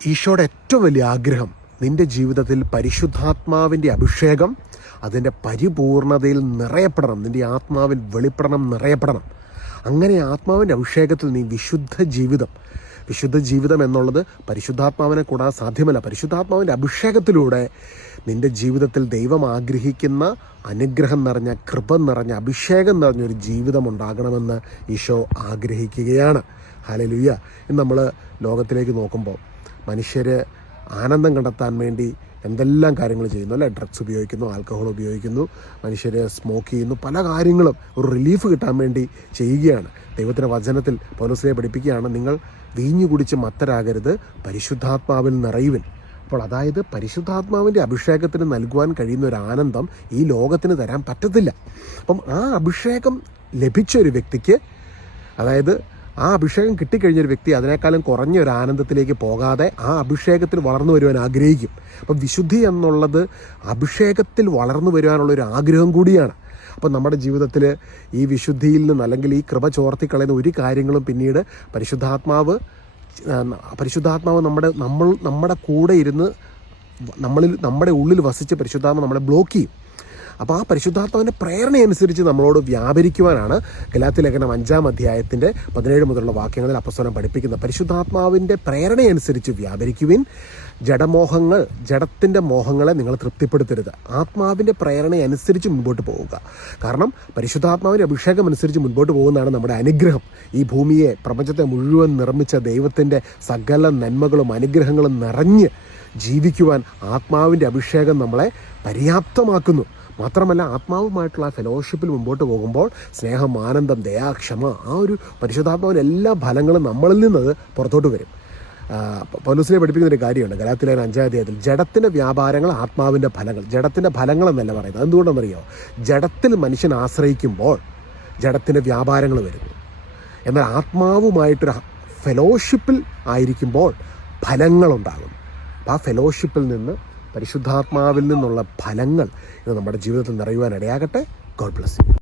ഈശോയുടെ ഏറ്റവും വലിയ ആഗ്രഹം നിന്റെ ജീവിതത്തിൽ പരിശുദ്ധാത്മാവിന്റെ അഭിഷേകം അതിന്റെ പരിപൂർണതയിൽ നിറയപ്പെടണം നിന്റെ ആത്മാവിൽ വെളിപ്പെടണം നിറയപ്പെടണം. അങ്ങനെ ആത്മാവിന്റെ അഭിഷേകത്തിൽ നീ വിശുദ്ധ ജീവിതം വിശുദ്ധ ജീവിതം എന്നുള്ളത് പരിശുദ്ധാത്മാവിനെ കൂടാൻ സാധ്യമല്ല. പരിശുദ്ധാത്മാവിന്റെ അഭിഷേകത്തിലൂടെ നിന്റെ ജീവിതത്തിൽ ദൈവം ആഗ്രഹിക്കുന്ന അനുഗ്രഹം നിറഞ്ഞ കൃപ നിറഞ്ഞ അഭിഷേകം നിറഞ്ഞൊരു ജീവിതം ഉണ്ടാകണമെന്ന് ഈശോ ആഗ്രഹിക്കുകയാണ്. ഹലലുയ്യ ഇന്ന് നമ്മൾ ലോകത്തിലേക്ക് നോക്കുമ്പോൾ മനുഷ്യർ ആനന്ദം കണ്ടെത്താൻ വേണ്ടി എന്തെല്ലാം കാര്യങ്ങൾ ചെയ്യുന്നു അല്ലേ? ഡ്രഗ്സ് ഉപയോഗിക്കുന്നു ആൽക്കഹോൾ ഉപയോഗിക്കുന്നു മനുഷ്യർ സ്മോക്ക് ചെയ്യുന്നു പല കാര്യങ്ങളും ഒരു റിലീഫ് കിട്ടാൻ വേണ്ടി ചെയ്യുകയാണ്. ദൈവത്തിന്റെ വചനത്തിൽ പൗലോസിനെ പഠിപ്പിക്കുകയാണ് നിങ്ങൾ വീഞ്ഞു കുടിച്ച് മത്തരാകരുത് പരിശുദ്ധാത്മാവിൽ നിറയുവിൻ. അപ്പോൾ അതായത് പരിശുദ്ധാത്മാവിന്റെ അഭിഷേകത്തിന് നൽകുവാൻ കഴിയുന്ന ഒരു ആനന്ദം ഈ ലോകത്തിന് തരാൻ പറ്റത്തില്ല. അപ്പം ആ അഭിഷേകം ലഭിച്ച ഒരു വ്യക്തിക്ക് അതായത് ആ അഭിഷേകം കിട്ടിക്കഴിഞ്ഞൊരു വ്യക്തി അതിനേക്കാളും കുറഞ്ഞ ഒരു ആനന്ദത്തിലേക്ക് പോകാതെ ആ അഭിഷേകത്തിൽ വളർന്നു വരുവാൻ ആഗ്രഹിക്കും. അപ്പം വിശുദ്ധി എന്നുള്ളത് അഭിഷേകത്തിൽ വളർന്നു വരുവാനുള്ള ഒരു ആഗ്രഹം കൂടിയാണ്. അപ്പം നമ്മുടെ ജീവിതത്തിൽ ഈ വിശുദ്ധിയിൽ നിന്ന് അല്ലെങ്കിൽ ഈ കൃപ ചോർത്തിക്കളയുന്ന ഒരു കാര്യങ്ങളും പിന്നീട് പരിശുദ്ധാത്മാവ് പരിശുദ്ധാത്മാവ് നമ്മുടെ നമ്മൾ നമ്മുടെ കൂടെ ഇരുന്ന് നമ്മളിൽ നമ്മുടെ ഉള്ളിൽ വസിച്ച് പരിശുദ്ധാത്മാവ് നമ്മളെ ബ്ലോക്ക് ചെയ്യും. അപ്പോൾ ആ പരിശുദ്ധാത്മാവിന്റെ പ്രേരണയനുസരിച്ച് നമ്മളോട് വ്യാപരിക്കുവാനാണ് ഗലാത്തി ലേഖനം അഞ്ചാം അധ്യായത്തിന്റെ പതിനേഴ് മുതലുള്ള വാക്യങ്ങളിൽ അപ്പസ്വലം പഠിപ്പിക്കുന്നത് പരിശുദ്ധാത്മാവിന്റെ പ്രേരണയനുസരിച്ച് വ്യാപരിക്കുവിൻ. ജഡമോഹങ്ങൾ ജഡത്തിന്റെ മോഹങ്ങളെ നിങ്ങൾ തൃപ്തിപ്പെടുത്തരുത്. ആത്മാവിന്റെ പ്രേരണയനുസരിച്ച് മുൻപോട്ട് പോവുക. കാരണം പരിശുദ്ധാത്മാവിന്റെ അഭിഷേകം അനുസരിച്ച് മുൻപോട്ട് പോകുന്നതാണ് നമ്മുടെ അനുഗ്രഹം. ഈ ഭൂമിയെ പ്രപഞ്ചത്തെ മുഴുവൻ നിർമ്മിച്ച ദൈവത്തിന്റെ സകല നന്മകളും അനുഗ്രഹങ്ങളും നിറഞ്ഞ് ജീവിക്കുവാൻ ആത്മാവിന്റെ അഭിഷേകം നമ്മളെ പര്യാപ്തമാക്കുന്നു. മാത്രമല്ല ആത്മാവുമായിട്ടുള്ള ആ ഫെലോഷിപ്പിൽ മുമ്പോട്ട് പോകുമ്പോൾ സ്നേഹം ആനന്ദം ദയാക്ഷമ ആ ഒരു പരിശുദ്ധാത്മാവിന്റെ എല്ലാ ഫലങ്ങളും നമ്മളിൽ നിന്നത് പുറത്തോട്ട് വരും. പൗലൂസിനെ പഠിപ്പിക്കുന്ന ഒരു കാര്യമുണ്ട്. ഗലാത്തിലെ അഞ്ചാം അധ്യായത്തിൽ ജഡത്തിന്റെ വ്യാപാരങ്ങൾ ആത്മാവിന്റെ ഫലങ്ങൾ. ജഡത്തിന്റെ ഫലങ്ങൾ എന്നല്ല പറയുന്നത്. എന്തുകൊണ്ടെന്നറിയോ ജഡത്തിൽ മനുഷ്യൻ ആശ്രയിക്കുമ്പോൾ ജഡത്തിന്റെ വ്യാപാരങ്ങൾ വരുന്നു എന്നാൽ ആത്മാവുമായിട്ടൊരു ഫെലോഷിപ്പിൽ ആയിരിക്കുമ്പോൾ ഫലങ്ങളുണ്ടാകും. അപ്പം ആ ഫെലോഷിപ്പിൽ നിന്ന് പരിശുദ്ധാത്മാവിൽ നിന്നുള്ള ഫലങ്ങൾ ഇത് നമ്മുടെ ജീവിതത്തിൽ നിറയുവാൻ ഇടയാകട്ടെ ഗോഡ് ബ്ലസ് യു.